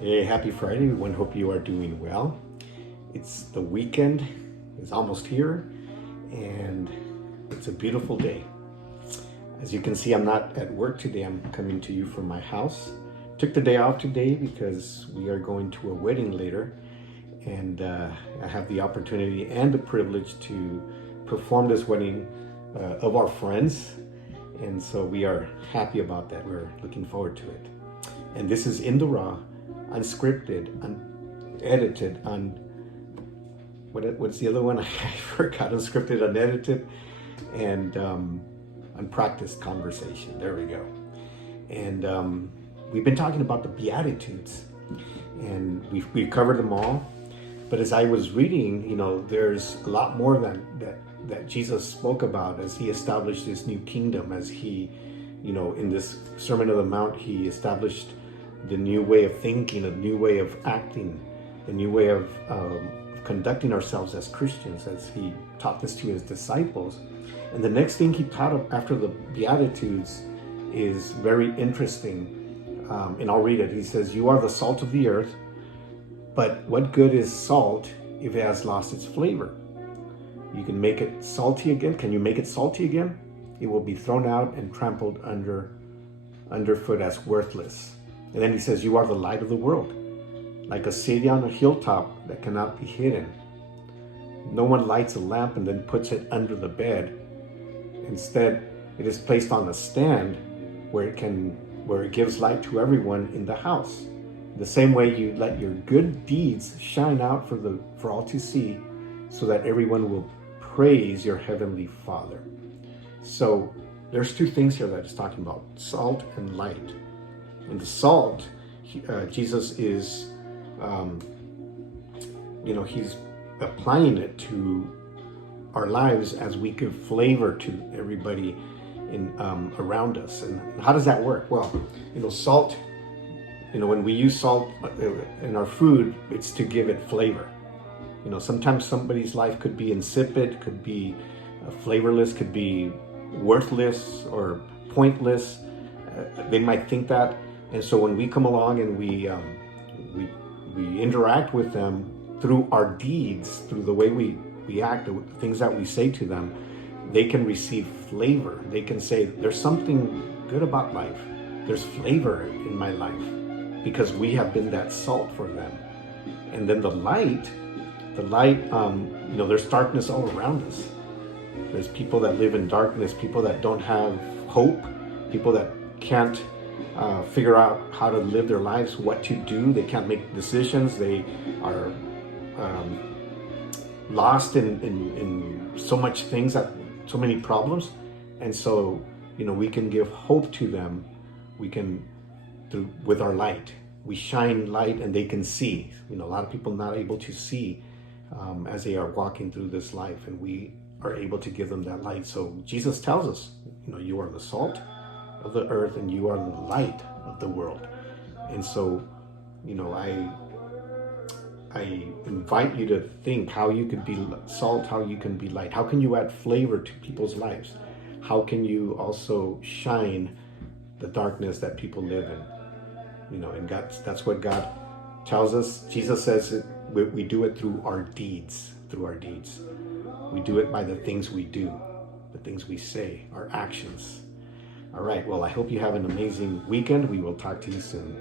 Hey, happy Friday. Everyone, hope you are doing well. It's the weekend, it's almost here, and it's a beautiful day. As you can see, I'm not at work today. I'm coming to you from my house. Took the day off today because we are going to a wedding later, and I have the opportunity and the privilege to perform this wedding of our friends. And so we are happy about that. We're looking forward to it. And this is In the Raw, unscripted, unedited, what's the other one? I forgot. Unscripted, unedited, and unpracticed conversation. There we go. And we've been talking about the Beatitudes, and we've covered them all. But as I was reading, there's a lot more that Jesus spoke about as he established this new kingdom, as he, in this Sermon on the Mount, he established the new way of thinking, a new way of acting, a new way of conducting ourselves as Christians, as he taught this to his disciples. And the next thing he taught after the Beatitudes is very interesting, and I'll read it. He says, "You are the salt of the earth, but what good is salt if it has lost its flavor? You can make it salty again. Can you make it salty again? It will be thrown out and trampled underfoot as worthless." And then he says, "You are the light of the world, like a city on a hilltop that cannot be hidden. No one lights a lamp and then puts it under the bed. Instead, it is placed on a stand where it gives light to everyone in the house. The same way you let your good deeds shine out for all to see, so that everyone will praise your heavenly Father." So there's two things here that it's talking about: salt and light. And the salt, Jesus is, he's applying it to our lives as we give flavor to everybody around us. And how does that work? Well, salt. When we use salt in our food, it's to give it flavor. Sometimes somebody's life could be insipid, could be flavorless, could be worthless or pointless. They might think that. And so when we come along and we interact with them through our deeds, through the way we act, the things that we say to them, they can receive flavor. They can say, there's something good about life. There's flavor in my life, because we have been that salt for them. And then the light, there's darkness all around us. There's people that live in darkness, people that don't have hope, people that can't figure out how to live their lives, what to do. They can't make decisions. They are lost in so much things, so many problems. And so, we can give hope to them. We can, with our light, we shine light and they can see. A lot of people not able to see as they are walking through this life, and we are able to give them that light. So Jesus tells us, you are the salt of the earth and you are the light of the world. And so, I invite you to think how you could be salt, how you can be light. How can you add flavor to people's lives? How can you also shine the darkness that people live in? And that's what God tells us. Jesus says we do it through our deeds, We do it by the things we do, the things we say, our actions. All right, well, I hope you have an amazing weekend. We will talk to you soon.